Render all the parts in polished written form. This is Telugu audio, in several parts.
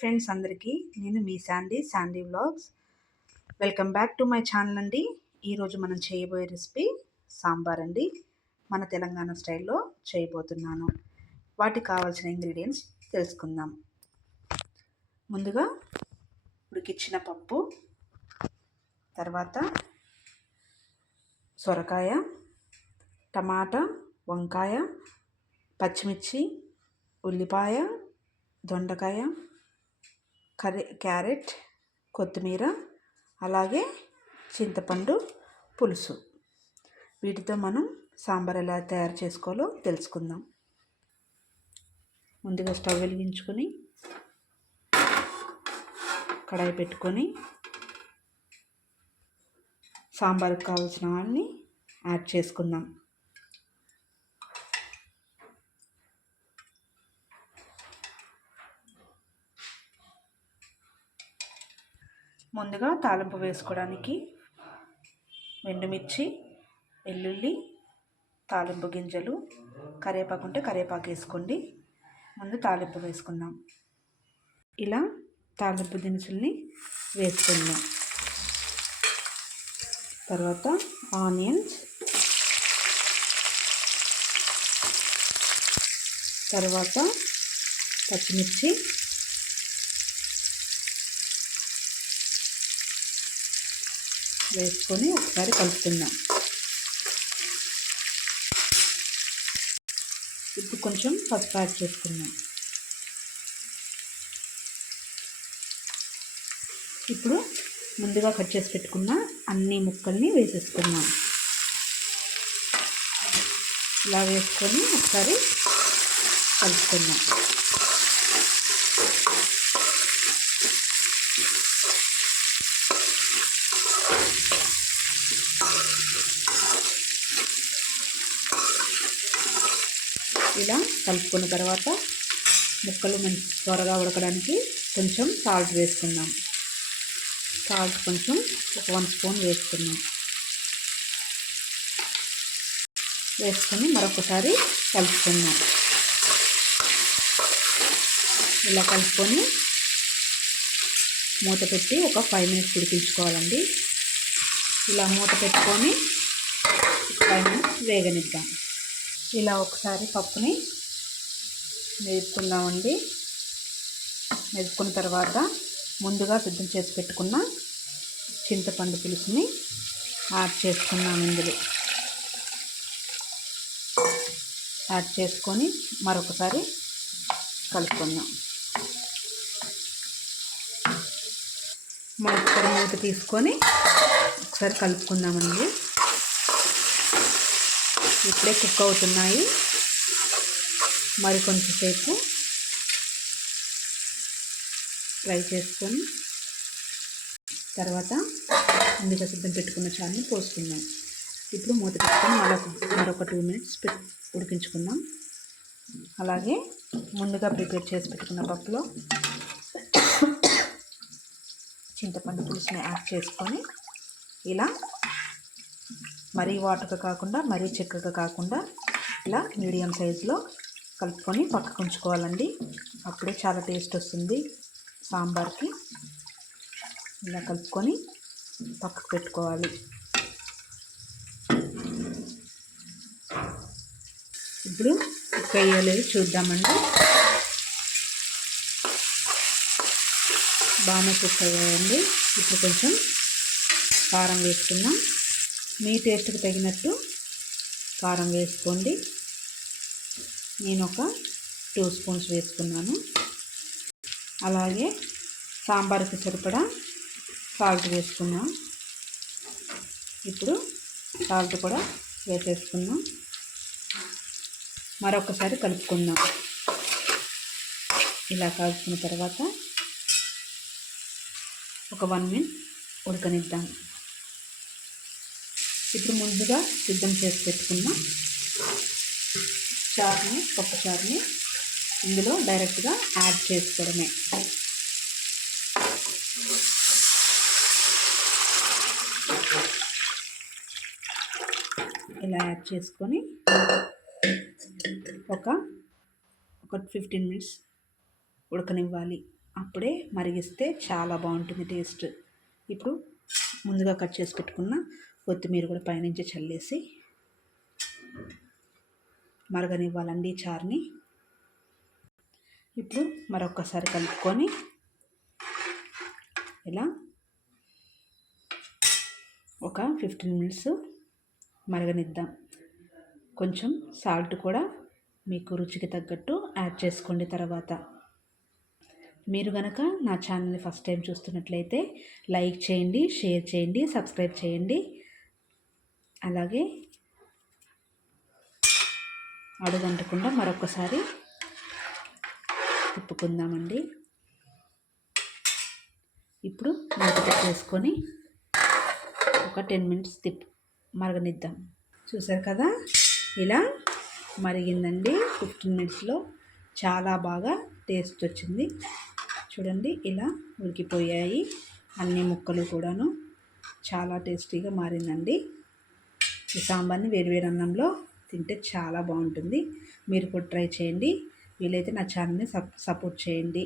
ఫ్రెండ్స్ అందరికీ నేను మీ Sandy vlogs. Welcome back to my channel అండి. ఈరోజు మనం చేయబోయే రెసిపీ సాంబార్ అండి. మన తెలంగాణ స్టైల్లో చేయబోతున్నాను. వాటికి కావాల్సిన ఇంగ్రీడియంట్స్ తెలుసుకుందాం. ముందుగా ఉడికించిన పప్పు, తర్వాత సొరకాయ, టమాటా, వంకాయ, పచ్చిమిర్చి, ఉల్లిపాయ, దొండకాయ, క్యారెట్, కొత్తిమీర, అలాగే చింతపండు పులుసు. వీటితో మనం సాంబార్ ఎలా తయారు చేసుకోవాలో తెలుసుకుందాం. ముందుగా స్టవ్ వెలిగించుకొని కడాయి పెట్టుకొని సాంబార్కి కావాల్సిన వాటిని యాడ్ చేసుకుందాం. ముందుగా తాలింపు వేసుకోవడానికి ఎండుమిర్చి, వెల్లుల్లి, తాలింపు గింజలు, కరివేపాకు ఉంటే కరివేపాకు వేసుకోండి. ముందు తాలింపు వేసుకుందాం. ఇలా తాలింపు దినుసుల్ని వేసుకుందాం. తర్వాత ఆనియన్స్, తర్వాత పచ్చిమిర్చి, వేసుకొని ఒకసారి కలుపుకుందాం. ఇప్పుడు కొంచెం పసుపు యాడ్ చేసుకుందాం. ఇప్పుడు ముందుగా కట్ చేసి పెట్టుకున్న అన్ని ముక్కల్ని వేసేసుకుందాం. ఇలా వేసుకొని ఒకసారి కలుపుకుందాం. ఇలా కలుపుకున్న తర్వాత ముక్కలు మంచి త్వరగా ఉడకడానికి కొంచెం సాల్ట్ వేసుకుందాం. సాల్ట్ కొంచెం ఒక 1 స్పూన్ వేసుకుందాం. వేసుకొని మరొకసారి కలుపుకుందాం. ఇలా కలుపుకొని మూత పెట్టి ఒక 5 మినిట్స్ ఉడికించుకోవాలండి. ఇలా మూత పెట్టుకొని 5 మినిట్స్ వేగనిద్దాం. ఇలా ఒకసారి పప్పుని వేపుకుందామండి. వేపుకున్న తర్వాత ముందుగా సిద్ధం చేసి పెట్టుకున్న చింతపండు పులుసుని యాడ్ చేసుకున్నాం. ఇందులో యాడ్ చేసుకొని మరొకసారి కలుపుకుందాం. మరొకసారి మూత తీసుకొని ఒకసారి కలుపుకుందామండి. ఇప్పుడే కుక్ అవుతున్నాయి. మరి కొంచెంసేపు ఫ్రై చేసుకొని తర్వాత ముందుగా సిద్ధం పెట్టుకున్న చారుని పోసుకుందాం. ఇప్పుడు మూత పెట్టుకొని మరొక 2 మినిట్స్ ఉడికించుకుందాం. అలాగే ముందుగా ప్రిపేర్ చేసి పెట్టుకున్న పప్పులో చింతపండు పులుసుని యాడ్ చేసుకొని ఇలా మరీ వాటర్గా కాకుండా మరీ చిక్కగా కాకుండా ఇలా మీడియం సైజులో కలుపుకొని పక్కకు ఉంచుకోవాలండి. అప్పుడే చాలా టేస్ట్ వస్తుంది సాంబార్కి. ఇలా కలుపుకొని పక్కకు పెట్టుకోవాలి. ఇప్పుడు కుక్ అయ్యేది చూద్దామండి. బాగానే కుక్ అయ్యాయండి. ఇప్పుడు కొంచెం కారం వేసుకుందాం. మీ టేస్ట్కి తగినట్టు కారం వేసుకోండి. నేను ఒక 2 స్పూన్స్ వేసుకున్నాను. అలాగే సాంబార్కి సరిపడా సాల్ట్ వేసుకున్నాం. ఇప్పుడు సాల్ట్ కూడా వేసేసుకున్నాం. మరొకసారి కలుపుకుందాం. ఇలా కలుపుకున్న తర్వాత ఒక 1 మినిట్ ఉడకనిద్దాం. ఇప్పుడు ముందుగా సిద్ధం చేసి పెట్టుకున్న పప్పు చారుని ఇందులో డైరెక్ట్గా యాడ్ చేసుకోవడమే. ఇలా యాడ్ చేసుకొని ఒక 15 మినిట్స్ ఉడకనివ్వాలి. అప్పుడే మరిగిస్తే చాలా బాగుంటుంది టేస్ట్. ఇప్పుడు ముందుగా కట్ చేసి పెట్టుకున్న కొత్తిమీర కూడా పైనుంచి చల్లేసి మరగనివ్వాలండి చారుని. ఇప్పుడు మరొకసారి కలుపుకొని ఇలా ఒక 15 మినిట్స్ మరగనిద్దాం. కొంచెం సాల్ట్ కూడా మీకు రుచికి తగ్గట్టు యాడ్ చేసుకోండి. తర్వాత మీరు కనుక నా ఛానల్ని ఫస్ట్ టైం చూస్తున్నట్లయితే లైక్ చేయండి, షేర్ చేయండి, సబ్స్క్రైబ్ చేయండి. అలాగే అడుగంటకుండా మరొకసారి తిప్పుకుందామండి. ఇప్పుడు మూత పెట్టేసుకొని ఒక 10 మినిట్స్ మరగనిద్దాం. చూసారు కదా, ఇలా మరిగిందండి. 15 మినిట్స్లో చాలా బాగా టేస్ట్ వచ్చింది. చూడండి, ఇలా ఉడికిపోయాయి అన్ని ముక్కలు కూడాను. చాలా టేస్టీగా మారిందండి. ఈ సాంబార్ని వేడివేడి అన్నంలో తింటే చాలా బాగుంటుంది. మీరు కూడా ట్రై చేయండి. వీలైతే నా ఛానల్ని సపోర్ట్ చేయండి.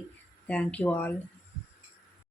Thank you all.